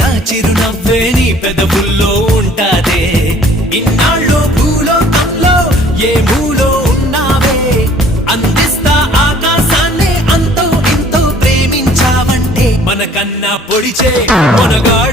నా చిరునవ్వే నీ పెదవుల్లో ఉంటాదే. ఇన్నాళ్ళు భూలోకంలో ఏ మూలో ఉన్నావే, అందిస్తా ఆకాశాన్ని అంతో ఇంతో ప్రేమించావంటే. మనకన్నా పొడిచే మనగాడు